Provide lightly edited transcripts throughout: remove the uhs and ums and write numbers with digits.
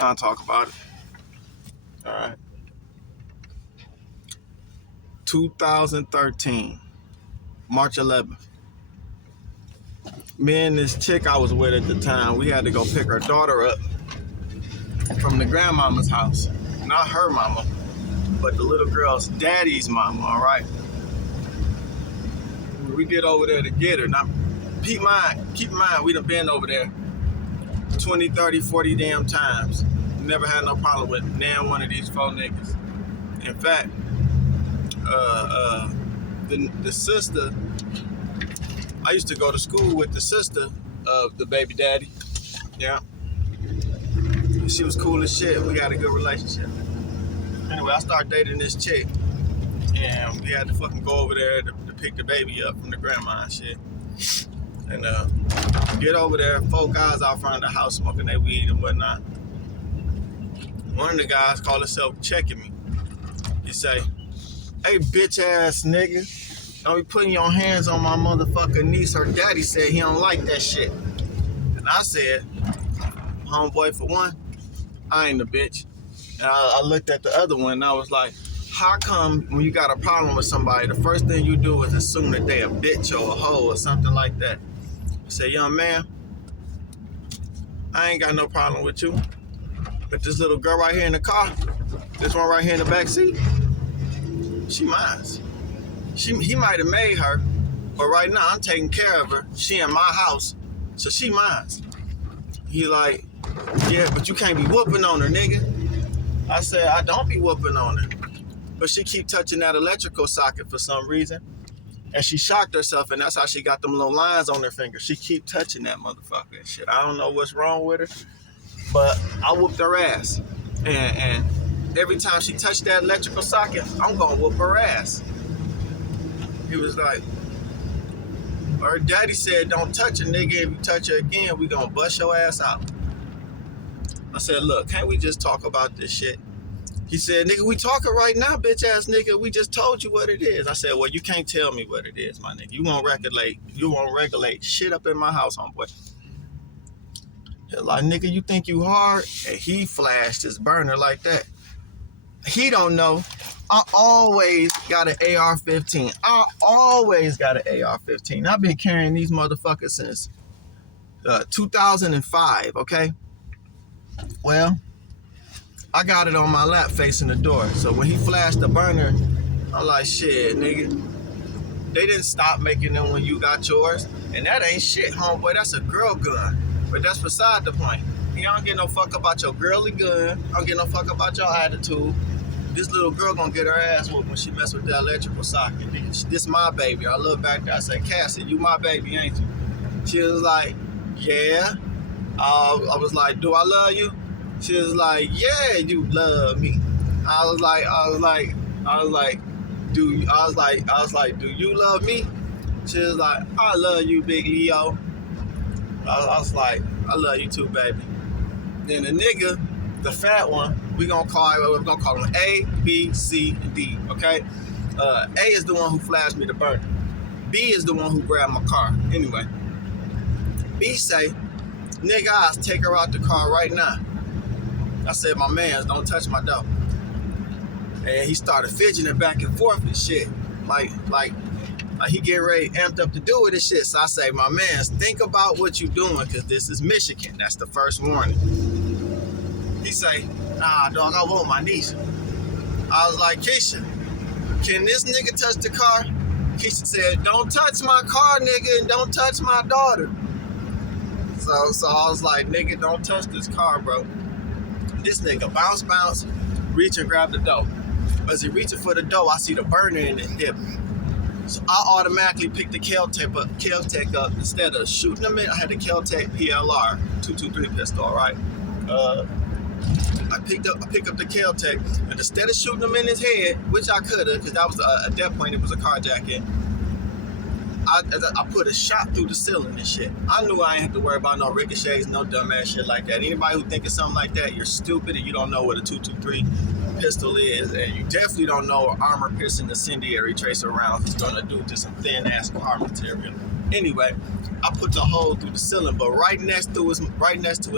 I'll talk about it. All right. 2013, March 11th. Me and this chick I was with at the time, we had to go pick her daughter up from the grandmama's house. Not her mama, but the little girl's daddy's mama, all right? We get over there to get her. Now, keep in mind, we done been over there 20, 30, 40 damn times. Never had no problem with damn one of these four niggas. In fact, the sister, I used to go to school with the sister of the baby daddy. Yeah. She was cool as shit. We got a good relationship. Anyway, I started dating this chick, and we had to fucking go over there to pick the baby up from the grandma and shit. And get over there, four guys out front of the house smoking their weed and whatnot. One of the guys called himself checking me. He say, "Hey, bitch ass nigga, don't be putting your hands on my motherfucking niece. Her daddy said he don't like that shit." And I said, "Homeboy, for one, I ain't a bitch." And I looked at the other one and I was like, how come when you got a problem with somebody, the first thing you do is assume that they a bitch or a hoe or something like that? I said, young man, I ain't got no problem with you. But this little girl right here in the car, this one right here in the back seat, she mine. He might have made her, but right now I'm taking care of her. She in my house, so she mine. He like, yeah, but you can't be whooping on her, nigga. I said, I don't be whooping on her. But she keep touching that electrical socket for some reason. And she shocked herself, and that's how she got them little lines on her finger. She keep touching that motherfucker and shit. I don't know what's wrong with her, but I whooped her ass. And every time she touched that electrical socket, I'm gonna whoop her ass. He was like, her daddy said, don't touch her, nigga. If you touch her again, we gonna bust your ass out. I said, look, can't we just talk about this shit? He said, nigga, we talking right now, bitch ass nigga. We just told you what it is. I said, well, you can't tell me what it is, my nigga. You won't regulate shit up in my house, homeboy. He's like, nigga, you think you hard? And he flashed his burner like that. He don't know. I always got an AR-15. I always got an AR-15. I've been carrying these motherfuckers since 2005, okay? Well, I got it on my lap facing the door. So when he flashed the burner, I'm like, shit, nigga. They didn't stop making them when you got yours. And that ain't shit, homeboy. That's a girl gun. But that's beside the point. You don't get no fuck about your girly gun. I don't get no fuck about your attitude. This little girl gonna get her ass whooped when she mess with that electrical socket. This my baby. I look back there, I said, Cassie, you my baby, ain't you? She was like, yeah. I was like, do I love you? She was like, yeah, you love me. I was like, do you love me? She was like, I love you, big Leo. I was like, I love you too, baby. Then the nigga, the fat one, we're gonna call him A, B, C, and D, okay? A is the one who flashed me the burner. B is the one who grabbed my car. Anyway, B say, nigga, I'll take her out the car right now. I said, my man, don't touch my door. And he started fidgeting back and forth and shit. Like he getting ready, amped up to do it and shit. So I say, my man, think about what you doing, because this is Michigan. That's the first warning. He say, nah, dog, I want my niece. I was like, Keisha, can this nigga touch the car? Keisha said, don't touch my car, nigga, and don't touch my daughter. So I was like, nigga, don't touch this car, bro. This nigga bounce, reach and grab the dough. As he reaching for the dough, I see the burner in his hip. So I automatically picked the Kel-Tec up. Instead of shooting him in, I had the Kel-Tec PLR 223 pistol, right? I picked up the Kel-Tec, and instead of shooting him in his head, which I could have, because that was at that point it was a carjacking, I put a shot through the ceiling and shit. I knew I ain't have to worry about no ricochets, no dumbass shit like that. Anybody who thinking something like that, you're stupid and you don't know what a 223 pistol is, and you definitely don't know what armor-piercing incendiary tracer rounds is gonna do to some thin-ass car material. Anyway, I put the hole through the ceiling, but right next to his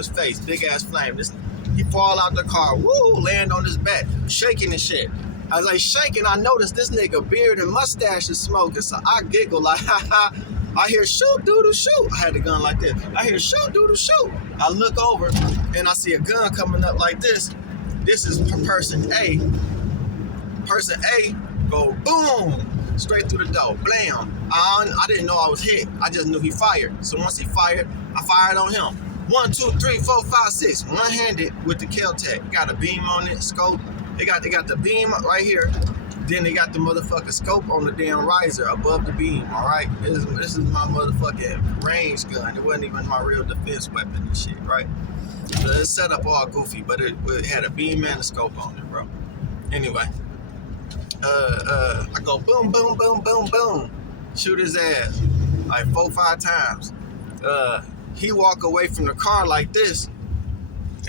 face, big-ass flame. This He fall out the car, woo, land on his back, shaking and shit. I was like shaking, I noticed this nigga beard and mustache is smoking, so I giggle like, ha ha. I hear shoot, doodle, shoot. I had the gun like this. I hear shoot, doodle, shoot. I look over and I see a gun coming up like this. This is person A. Person A go boom, straight through the door, blam. I didn't know I was hit. I just knew he fired. So once he fired, I fired on him. 1, 2, 3, 4, 5, 6. One-handed with the Kel-Tec. Got a beam on it, scope. They got the beam right here. Then they got the motherfucking scope on the damn riser above the beam, all right? This is my motherfucking range gun. It wasn't even my real defense weapon and shit, right? So it's set up all goofy, but it had a beam and a scope on it, bro. Anyway, I go boom, boom, boom, boom, boom. Shoot his ass like 4, 5 times. He walk away from the car like this,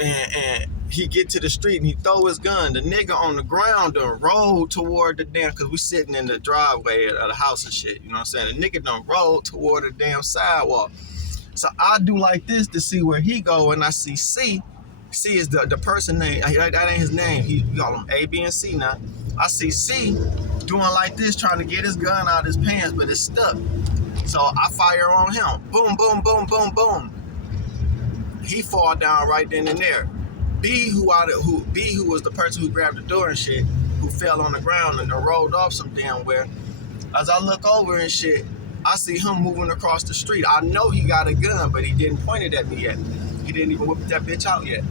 and he get to the street and he throw his gun. The nigga on the ground done rolled toward the damn, cause we sitting in the driveway of the house and shit, you know what I'm saying? The nigga done rolled toward the damn sidewalk. So I do like this to see where he go, and I see C. C is the person name, that ain't his name. He call him A, B, and C now. I see C doing like this, trying to get his gun out of his pants, but it's stuck. So I fire on him. Boom, boom, boom, boom, boom. He fall down right then and there. B, who was the person who grabbed the door and shit, who fell on the ground and then rolled off some damn where. As I look over and shit, I see him moving across the street. I know he got a gun, but he didn't point it at me yet. He didn't even whip that bitch out yet.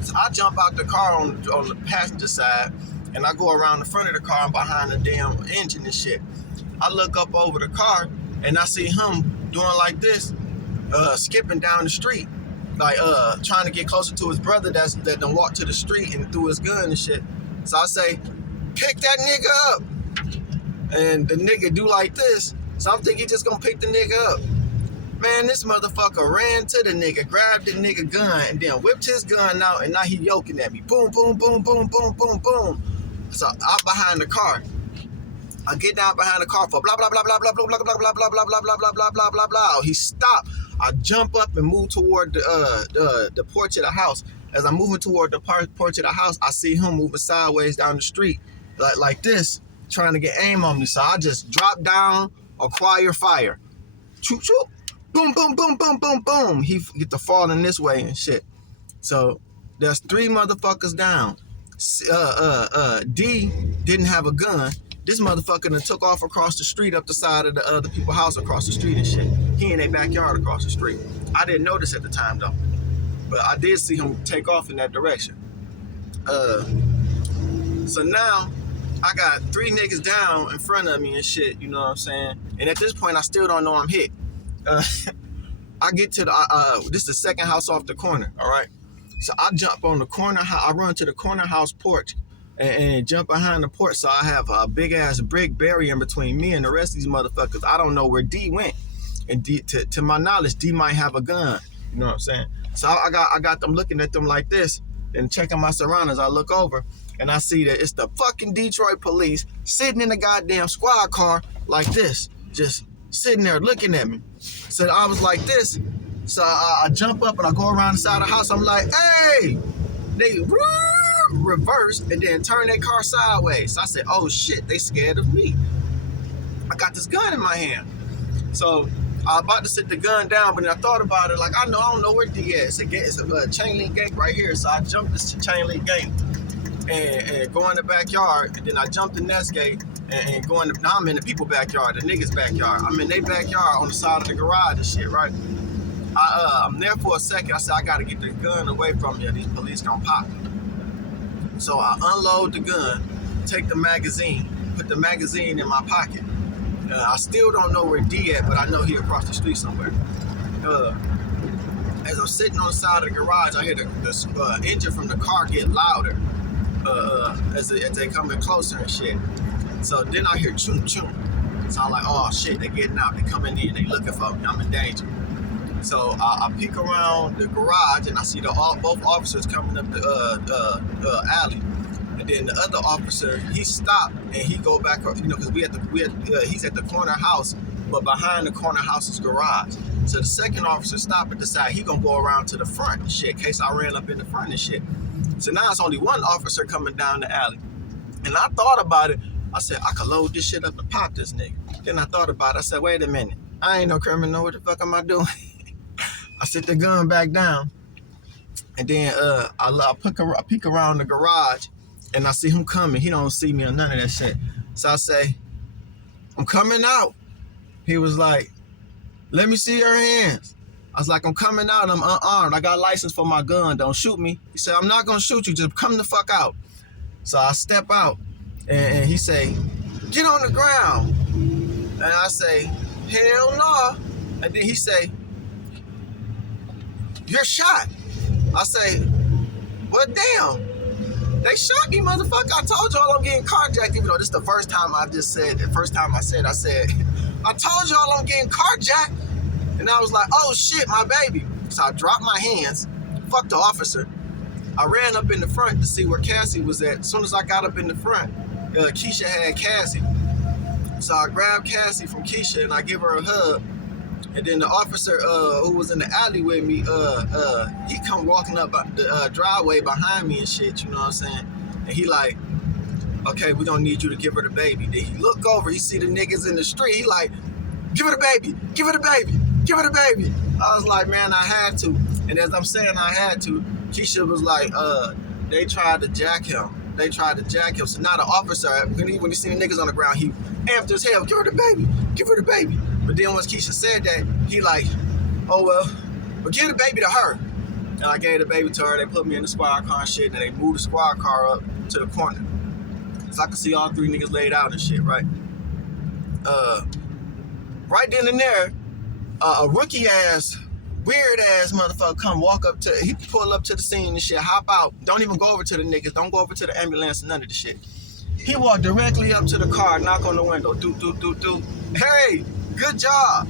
So I jump out the car on the passenger side, and I go around the front of the car and behind the damn engine and shit. I look up over the car, and I see him doing like this, skipping down the street, like trying to get closer to his brother that done walked to the street and threw his gun and shit. So I say, pick that nigga up. And the nigga do like this. So I'm thinking he just gonna pick the nigga up. Man, this motherfucker ran to the nigga, grabbed the nigga gun, and then whipped his gun out, and now he yoking at me. Boom, boom, boom, boom, boom, boom, boom. So out behind the car. I get down behind the car for blah, blah, blah, blah, blah, blah, blah, blah, blah, blah, blah, blah, blah, blah, blah, blah, blah, blah. He stopped. I jump up and move toward the porch of the house. As I'm moving toward the porch of the house, I see him moving sideways down the street, like this, trying to get aim on me. So I just drop down, acquire fire. Choop, choop. Boom, boom, boom, boom, boom, boom. He get to falling this way and shit. So there's 3 motherfuckers down. D didn't have a gun. This motherfucker done took off across the street up the side of the other people's house across the street and shit. He in their backyard across the street. I didn't notice at the time though, but I did see him take off in that direction. So now I got 3 niggas down in front of me and shit, you know what I'm saying? And at this point, I still don't know I'm hit. I get to this is the second house off the corner, all right? So I jump on the corner, I run to the corner house porch and jump behind the porch, so I have a big-ass brick barrier in between me and the rest of these motherfuckers. I don't know where D went. And D, to my knowledge, D might have a gun, you know what I'm saying? So I got them looking at them like this and checking my surroundings. I look over, and I see that it's the fucking Detroit police sitting in the goddamn squad car like this, just sitting there looking at me. So I was like this. So I jump up and I go around the side of the house. I'm like, hey! They reverse and then turn their car sideways. So I said, oh shit, they scared of me. I got this gun in my hand. So I was about to sit the gun down, but then I thought about it, like, I don't know where D is. It's a chain link gate right here. So I jumped this chain link gate and go in the backyard, and then I jumped the next gate and go in now I'm in the people backyard, the niggas backyard. I'm in their backyard on the side of the garage and shit, right? I'm there for a second. I said, I gotta get the gun away from here. These police gonna pop me. So I unload the gun, take the magazine, put the magazine in my pocket. I still don't know where D at, but I know he across the street somewhere. As I'm sitting on the side of the garage, I hear the engine from the car get louder as they coming closer and shit. So then I hear choom choom. So I'm like, oh shit, they getting out, they coming in, they looking for me, I'm in danger. So I peek around the garage and I see both officers coming up the alley. And then the other officer, he stopped and he go back up, you know, because he's at the corner house but behind the corner house's garage. So the second officer stopped at the side. He gonna go around to the front and shit, in case I ran up in the front and shit. So now it's only one officer coming down the alley. And I thought about it. I said, I could load this shit up and pop this nigga. Then I thought about it. I said, wait a minute. I ain't no criminal. What the fuck am I doing? I set the gun back down. And then I peek around the garage and I see him coming. He don't see me or none of that shit. So I say, I'm coming out. He was like, let me see your hands. I was like, I'm coming out. I'm unarmed. I got a license for my gun. Don't shoot me. He said, I'm not going to shoot you. Just come the fuck out. So I step out and he say, get on the ground. And I say, hell no. And then he say, you're shot. I say, well, damn. They shot me, motherfucker. I told y'all I'm getting carjacked, even though this is the first time I said, I told y'all I'm getting carjacked. And I was like, oh shit, my baby. So I dropped my hands, fuck the officer. I ran up in the front to see where Cassie was at. As soon as I got up in the front, Keisha had Cassie. So I grabbed Cassie from Keisha and I give her a hug. And then the officer who was in the alley with me, he come walking up the driveway behind me and shit, you know what I'm saying? And he like, okay, we don't need you to give her the baby. Then he look over, he see the niggas in the street, he like, give her the baby, give her the baby, give her the baby. I was like, man, I had to. And as I'm saying I had to, Keisha was like, they tried to jack him. So now the officer, when he see the niggas on the ground, he amped as hell, give her the baby, give her the baby. But then once Keisha said that, he like, oh well, but give the baby to her. And I gave the baby to her. They put me in the squad car and shit, and they moved the squad car up to the corner. So I could see all three niggas laid out and shit, right? Right then and there, a rookie ass, weird ass motherfucker come walk up to, he pull up to the scene and shit, hop out, don't even go over to the niggas, don't go over to the ambulance and none of the shit. He walked directly up to the car, knock on the window, do. Hey, good job.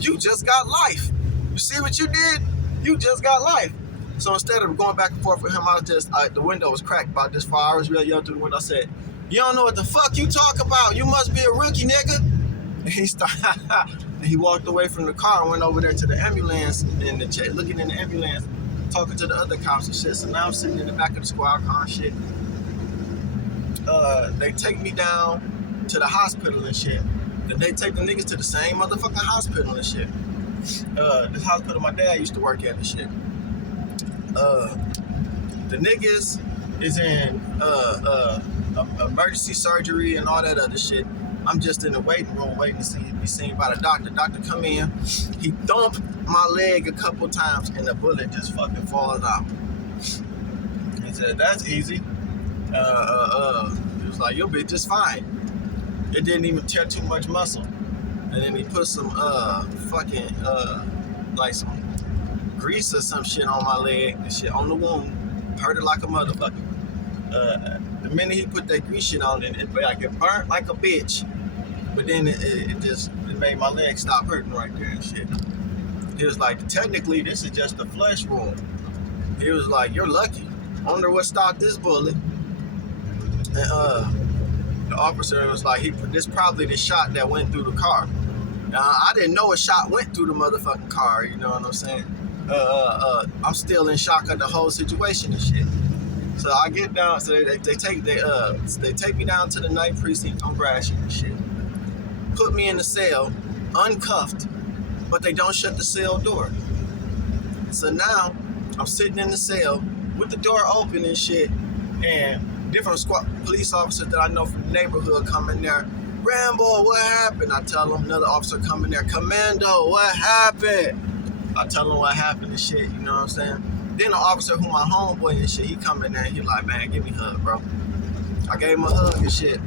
You just got life. You see what you did? You just got life. So instead of going back and forth with him, I was just, the window was cracked about this far. I was real yelled through the window. I said, you don't know what the fuck you talk about. You must be a rookie, nigga. And he started, and he walked away from the car and went over there to the ambulance and looking in the ambulance, talking to the other cops and shit. So now I'm sitting in the back of the squad car and shit. They take me down to the hospital and shit. Then they take the niggas to the same motherfucking hospital and shit. This hospital my dad used to work at and shit. The niggas is in emergency surgery and all that other shit. I'm just in the waiting room waiting to be seen by the doctor. Doctor come in, he thumped my leg a couple times and the bullet just fucking falling out. He said, that's easy. He was like, your bitch is fine. It didn't even tear too much muscle. And then he put some like some grease or some shit on my leg and shit on the wound. Hurt it like a motherfucker. The minute he put that grease shit on it burnt like a bitch. But then it made my leg stop hurting right there and shit. He was like, technically this is just a flesh wound. He was like, you're lucky. I wonder what stopped this bullet. And the officer was like, this probably the shot that went through the car. Now, I didn't know a shot went through the motherfucking car, you know what I'm saying? I'm still in shock of the whole situation and shit. So I get down, so they take me down to the night precinct on Gratiot and shit. Put me in the cell, uncuffed, but they don't shut the cell door. So now I'm sitting in the cell with the door open and shit, and different police officers that I know from the neighborhood come in there. Rambo, what happened? I tell them. Another officer come in there. Commando, what happened? I tell him what happened and shit, you know what I'm saying? Then the officer who my homeboy and shit, he come in there and he like, man, give me a hug, bro. I gave him a hug and shit.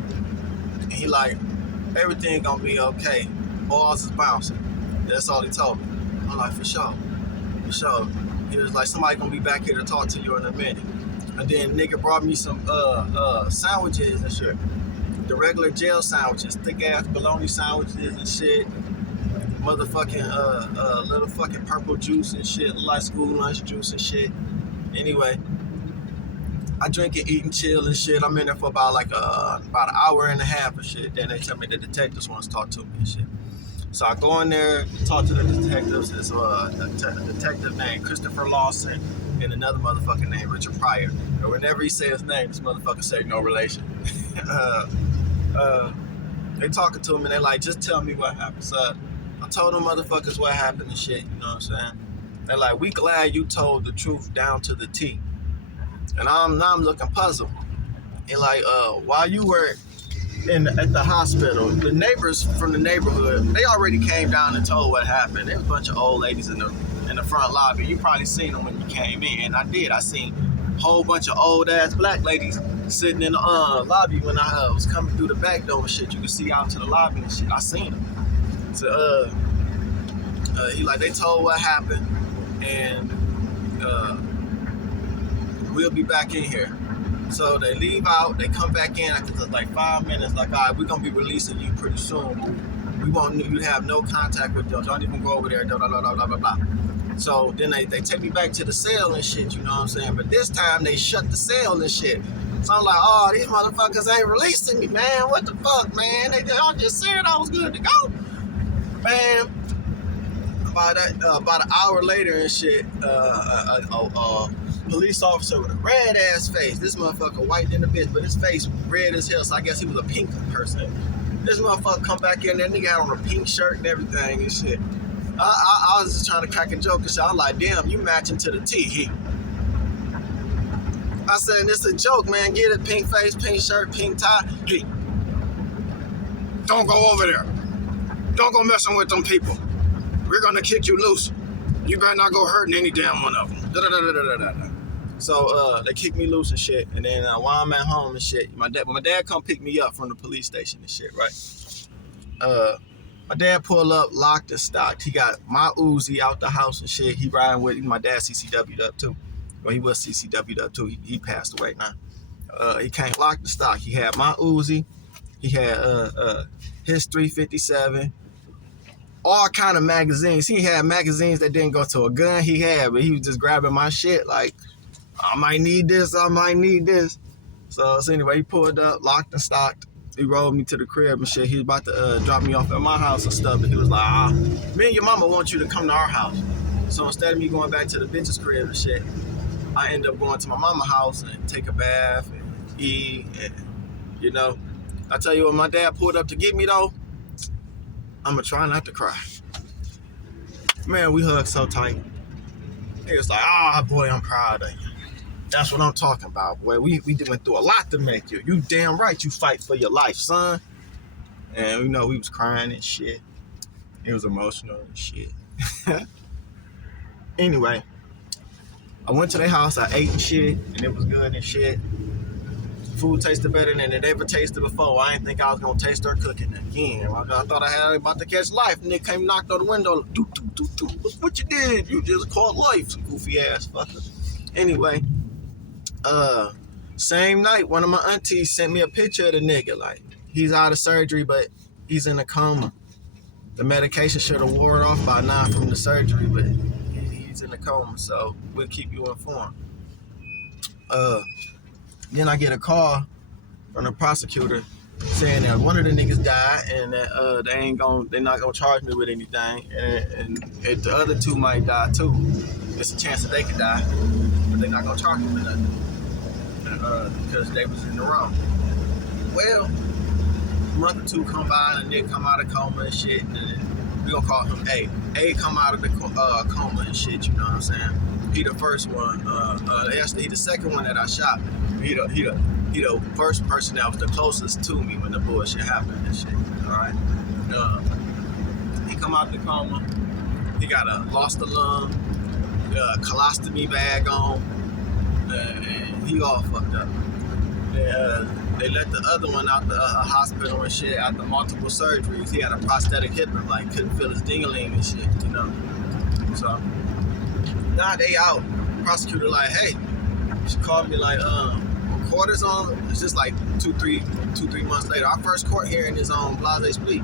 And he like, everything gonna be okay. Balls is bouncing. That's all he told me. I'm like, for sure. For sure. He was like, somebody gonna be back here to talk to you in a minute. And then nigga brought me some sandwiches and shit. The regular jail sandwiches, thick ass bologna sandwiches and shit. Motherfucking little fucking purple juice and shit, like school lunch juice and shit. Anyway, I drink and eat and chill and shit. I'm in there for about an hour and a half and shit. Then they tell me the detectives want to talk to me and shit. So I go in there, talk to the detectives. It's a detective named Christopher Lawson and another motherfucker named Richard Pryor. And whenever he says his name, this motherfucker say no relation. They talking to him and they like, just tell me what happened. So I told them motherfuckers what happened and shit, you know what I'm saying? They're like, we glad you told the truth down to the T. And now I'm looking puzzled. And like, while you were at the hospital, the neighbors from the neighborhood, they already came down and told what happened. There was a bunch of old ladies in the front lobby. You probably seen them when you came in. And I did. I seen a whole bunch of old ass black ladies sitting in the lobby when I was coming through the back door and shit. You could see out to the lobby and shit. I seen them. So he like, they told what happened, and we'll be back in here. So they leave out, they come back in after like 5 minutes, like, all right, we're gonna be releasing you pretty soon. We want you to have no contact with them. Don't even go over there, blah, blah, blah, blah, blah, blah. So then they take me back to the cell and shit, you know what I'm saying? But this time they shut the cell and shit. So I'm like, oh, these motherfuckers ain't releasing me, man. What the fuck, man? I just said I was good to go. Man, about an hour later and shit, police officer with a red ass face. This motherfucker white in the bitch, but his face red as hell, so I guess he was a pink person. This motherfucker come back in, that nigga had on a pink shirt and everything and shit. I was just trying to crack a joke and shit. I was like, damn, you matching to the T. I said, this a joke, man. Get it, pink face, pink shirt, pink tie. Hey, don't go over there. Don't go messing with them people. We're gonna kick you loose. You better not go hurting any damn one of them. Da-da-da-da-da-da-da. So they kicked me loose and shit. And then while I'm at home and shit, my dad come pick me up from the police station and shit, right? My dad pulled up, locked and stocked. He got my Uzi out the house and shit. He riding with my dad CCW'd up too. Well, he was CCW'd up too. He passed away now. He came locked and stocked. He had my Uzi. He had his 357. All kind of magazines. He had magazines that didn't go to a gun he had, but he was just grabbing my shit like, I might need this, I might need this. So anyway, he pulled up, locked and stocked. He rolled me to the crib and shit. He was about to drop me off at my house and stuff, but he was like, me and your mama want you to come to our house. So instead of me going back to the bitch's crib and shit, I end up going to my mama's house and take a bath and eat. And, you know, I tell you what, my dad pulled up to get me though, I'm gonna try not to cry. Man, we hugged so tight. He was like, boy, I'm proud of you. That's what I'm talking about, boy. We went through a lot to make you. You damn right you fight for your life, son. And, you know, we was crying and shit. It was emotional and shit. Anyway, I went to their house, I ate and shit, and it was good and shit. Food tasted better than it ever tasted before. I didn't think I was gonna taste her cooking again. I thought I had about to catch life, and they came knocked on the window. What you did? You just caught life, goofy ass fucker. Anyway, same night, one of my aunties sent me a picture of the nigga. Like, he's out of surgery, but he's in a coma. The medication should have wore it off by now from the surgery, but he's in a coma. So we'll keep you informed. Then I get a call from the prosecutor saying that one of the niggas died and that they're not gonna charge me with anything, and the other two might die too. There's a chance that they could die, but they're not gonna charge me with nothing because they was in the wrong. Well, a month or two come by and Nick come out of coma and shit, and we gonna call him A. A come out of the coma and shit. You know what I'm saying? He the first one. Actually, he the second one that I shot. He the first person that was the closest to me when the bullshit happened and shit. All right. He come out the coma. He got lost a lung, colostomy bag on, and he all fucked up. They let the other one out the hospital and shit after multiple surgeries. He had a prosthetic hip and like couldn't feel his ding-a-ling and shit, you know. So now they out. Prosecutor like, hey, she called me like, court is on. It's just like two, three months later. Our first court hearing is on Blase Speak.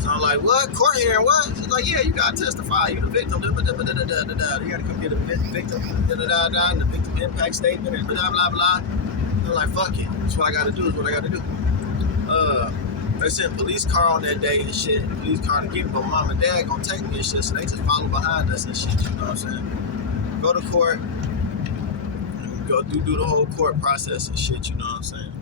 So I'm like, what? Court hearing? What? She's like, yeah, you gotta testify. You the victim. You gotta come get a victim. And the victim impact statement and blah blah blah. I'm like, fuck it. That's what I gotta do. Is what I gotta do. They sent police car on that day and shit. Police car to keep my mom and dad gonna take me and shit. So they just follow behind us and shit. You know what I'm saying? Go to court. Go do the whole court process and shit. You know what I'm saying?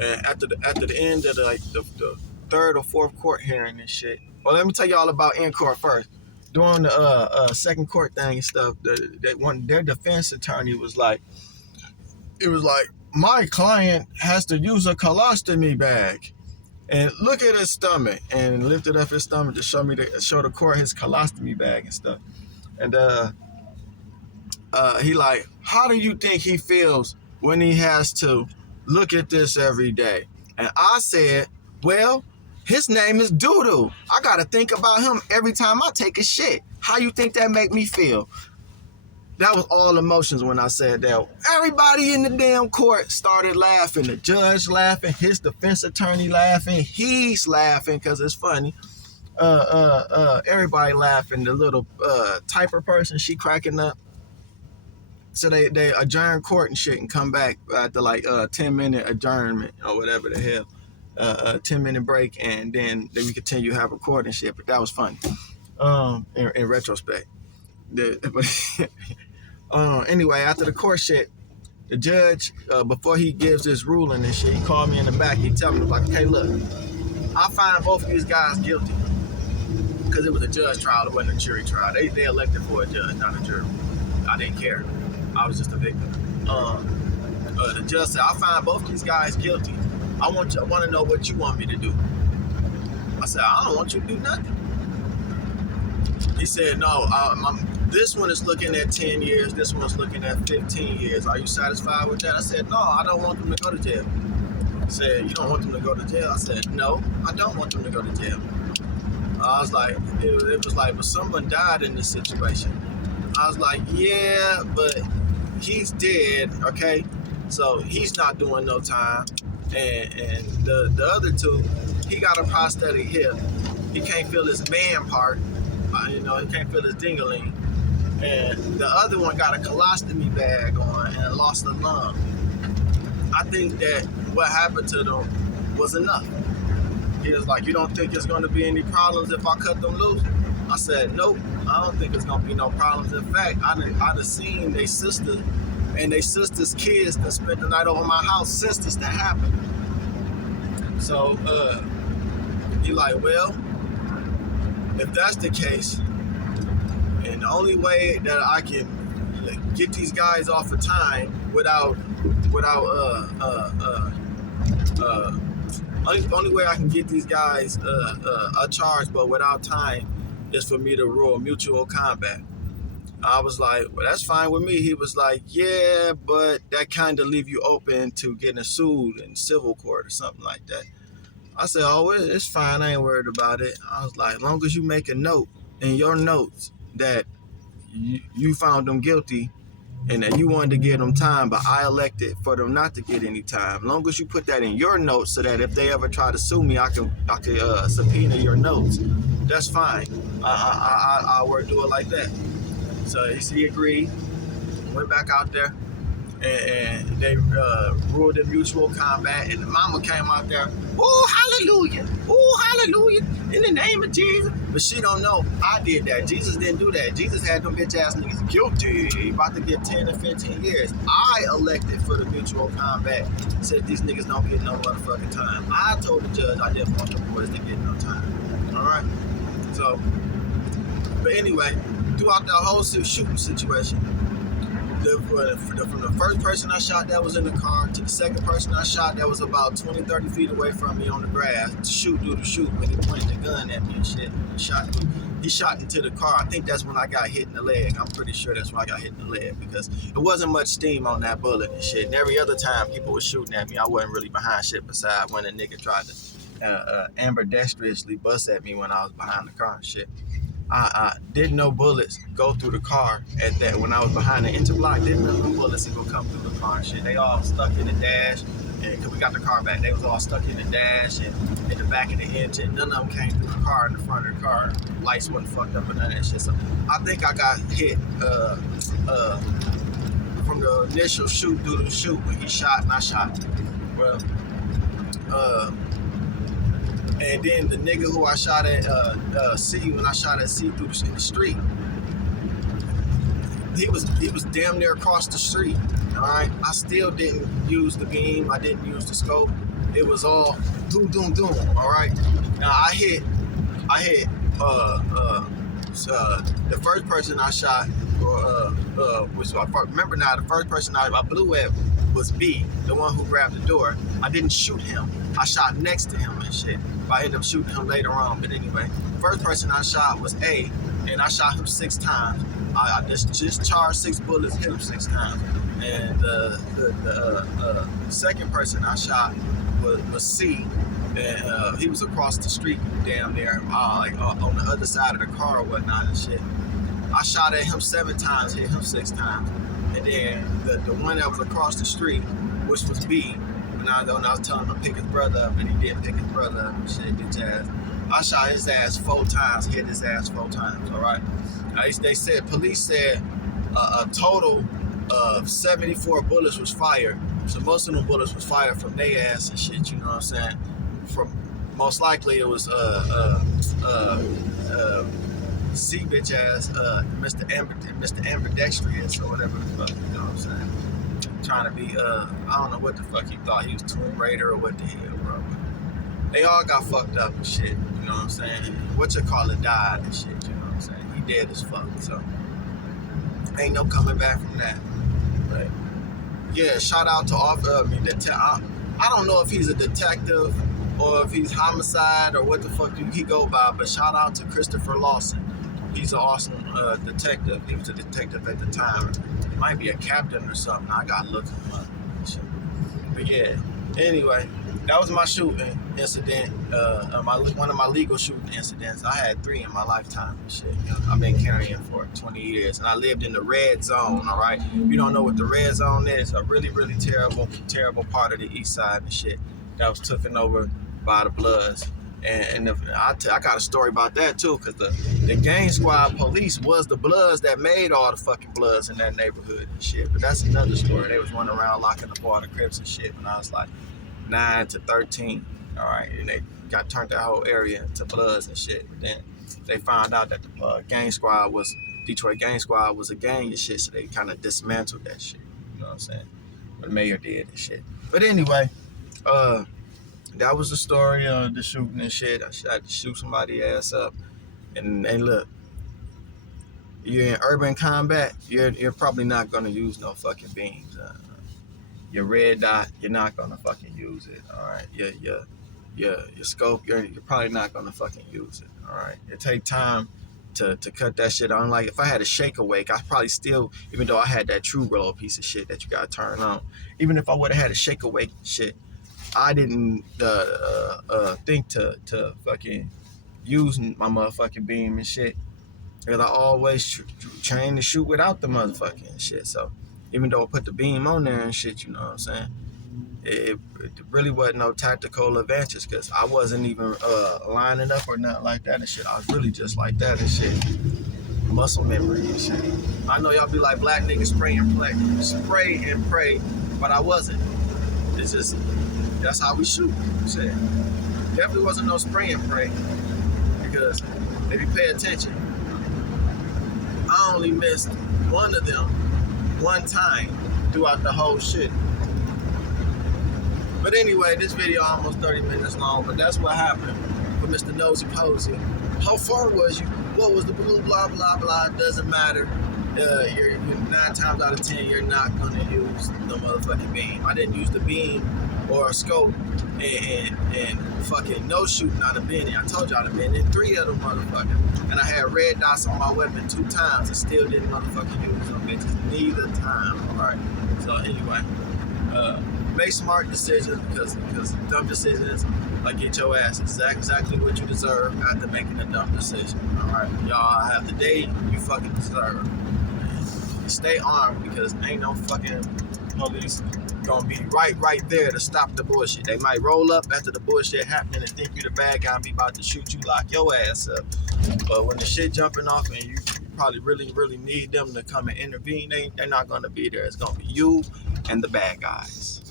And after the end of the third or fourth court hearing and shit. Well, let me tell y'all about in court first. During the second court thing and stuff, their defense attorney was like, it was like, my client has to use a colostomy bag. And look at his stomach, and lifted up his stomach to show the court his colostomy bag and stuff. And he like, how do you think he feels when he has to look at this every day? And I said, well, his name is Doodoo. I gotta think about him every time I take a shit. How you think that make me feel? That was all emotions when I said that. Everybody in the damn court started laughing. The judge laughing, his defense attorney laughing, he's laughing because it's funny. Everybody laughing. The little typer person, she cracking up. So they adjourn court and shit and come back after like 10-minute adjournment or whatever the hell. 10-minute break, and then we continue have a court and shit. But that was funny. In retrospect. Anyway, after the court shit, the judge, before he gives his ruling and shit, he called me in the back. He tell me, like, hey, look, I find both of these guys guilty. Because it was a judge trial, it wasn't a jury trial. They elected for a judge, not a jury. I didn't care. I was just a victim. The judge said, I find both these guys guilty. I want to know what you want me to do. I said, I don't want you to do nothing. He said, no, this one is looking at 10 years. This one's looking at 15 years. Are you satisfied with that? I said, no, I don't want them to go to jail. He said, you don't want them to go to jail? I said, no, I don't want them to go to jail. I was like, it was like, but someone died in this situation. I was like, yeah, but he's dead, okay? So he's not doing no time. And the other two, he got a prosthetic hip. He can't feel his man part. He can't feel his ding-a-ling. And the other one got a colostomy bag on and lost a lung. I think that what happened to them was enough. He was like, you don't think there's going to be any problems if I cut them loose? I said, nope, I don't think there's going to be no problems. In fact, I'd have seen their sister and their sister's kids that spent the night over my house since this that happened. So he like, well, if that's the case, and the only way that I can get these guys off of time only way I can get these guys a charge but without time is for me to rule mutual combat. I was like, well, that's fine with me. He was like, yeah, but that kind of leave you open to getting sued in civil court or something like that. I said, oh, it's fine. I ain't worried about it. I was like, as long as you make a note in your notes that you found them guilty and that you wanted to give them time, but I elected for them not to get any time. As long as you put that in your notes so that if they ever try to sue me, I can subpoena your notes. That's fine. I'll do it like that. So he agreed, went back out there, and they ruled in mutual combat, and the mama came out there, oh, hallelujah, in the name of Jesus. But she don't know I did that. Jesus didn't do that. Jesus had them bitch ass niggas guilty, about to get 10 or 15 years. I elected for the mutual combat, said these niggas don't get no motherfucking time. I told the judge I didn't want the boys to get no time. All right? So, but anyway, throughout that whole shooting situation, from the first person I shot that was in the car to the second person I shot that was about 20, 30 feet away from me on the grass, shoot when he pointed the gun at me and shit. He shot into the car. I think that's when I got hit in the leg. I'm pretty sure that's when I got hit in the leg because it wasn't much steam on that bullet and shit. And every other time people were shooting at me, I wasn't really behind shit besides when a nigga tried to ambidextrously bust at me when I was behind the car and shit. I didn't know bullets go through the car at that when I was behind the interblock. Didn't know no bullets that gonna come through the car and shit. They all stuck in the dash, and cause we got the car back, they was all stuck in the dash and in the back of the engine. None of them came through the car in the front of the car. Lights wasn't fucked up and none of that shit. So I think I got hit from the initial shoot through the shoot when he shot and I shot. Well, And then the nigga who I shot at C, when I shot at C through in the street, he was damn near across the street. All right, I still didn't use the beam. I didn't use the scope. It was all doom. All right. Now I hit the first person I shot, which I remember now, the first person I blew at was B, the one who grabbed the door. I didn't shoot him. I shot next to him and shit. I ended up shooting him later on. But anyway, first person I shot was A, and I shot him 6 times. I just charged 6 bullets, hit him 6 times. And the second person I shot was C. And he was across the street, damn near, on the other side of the car or whatnot and shit. I shot at him 7 times, hit him 6 times. And then the one that was across the street, which was B, when I was telling him to pick his brother up, and he didn't pick his brother up and shit, bitch ass. I shot his ass 4 times, hit his ass 4 times, all right? Police said a total of 74 bullets was fired. So most of them bullets was fired from their ass and shit, you know what I'm saying? From most likely it was C bitch ass Mr. Ambidextrous or whatever the fuck, you know what I'm saying? Trying to be I don't know what the fuck he thought he was, Tomb Raider or what the hell, bro. They all got fucked up and shit, you know what I'm saying? Whatchamacallit died and shit, you know what I'm saying? He dead as fuck, so ain't no coming back from that. But yeah, shout out to I don't know if he's a detective or if he's homicide or what the fuck he go by, but shout out to Christopher Lawson. He's an awesome detective. He was a detective at the time. He might be a captain or something. I gotta look him up. But yeah, anyway, that was my shooting incident. One of my legal shooting incidents. I had 3 in my lifetime and shit. You know, I've been carrying for 20 years, and I lived in the red zone. All right, you don't know what the red zone is? A really, really terrible part of the east side and shit that was taken over by the Bloods. And I got a story about that too, because the gang squad police was the Bloods that made all the fucking Bloods in that neighborhood and shit. But that's another story. They was running around locking up all the Crips and shit when I was like 9 to 13. All right, and they turned that whole area to Bloods and shit. But then they found out that the Detroit gang squad was a gang and shit, so they kind of dismantled that shit. You know what I'm saying? But the mayor did and shit. But anyway, that was the story of the shooting and shit. I shot to shoot somebody's ass up. And look, you're in urban combat, you're probably not gonna use no fucking beams. Your red dot, you're not gonna fucking use it. All right, your scope, you're probably not gonna fucking use it. All right, it take time to cut that shit on. Like if I had a shake awake, I probably still, even though I had that true roll piece of shit that you gotta turn on, even if I would have had a shake awake shit, I didn't think to fucking use my motherfucking beam and shit. Because I always train to shoot without the motherfucking shit. So even though I put the beam on there and shit, you know what I'm saying? It really wasn't no tactical advantage because I wasn't even lining up or nothing like that and shit. I was really just like that and shit. Muscle memory and shit. I know y'all be like, black niggas spray and pray, but I wasn't. It's just, that's how we shoot. Shit. Definitely wasn't no spray and pray because if you pay attention, I only missed one of them one time throughout the whole shit. But anyway, this video almost 30 minutes long, but that's what happened with Mr. Nosy Posey. How far was you? What was the blue, blah, blah, blah, it doesn't matter. You're 9 times out of 10, you're not gonna use the motherfucking beam. I didn't use the beam or a scope and fucking no shooting. I'd have been in. I told you I'd have been in 3 of them motherfuckers. And I had red dots on my weapon 2 times and still didn't motherfucking use them bitches neither time, alright? So anyway, make smart decisions because dumb decisions get your ass exactly what you deserve after making a dumb decision. Alright, y'all have the day you fucking deserve. Stay armed because ain't no fucking police gonna be right there to stop the bullshit. They might roll up after the bullshit happening and think you the bad guy and be about to shoot you, lock your ass up. But when the shit jumping off and you probably really need them to come and intervene, they're not gonna be there. It's gonna be you and the bad guys.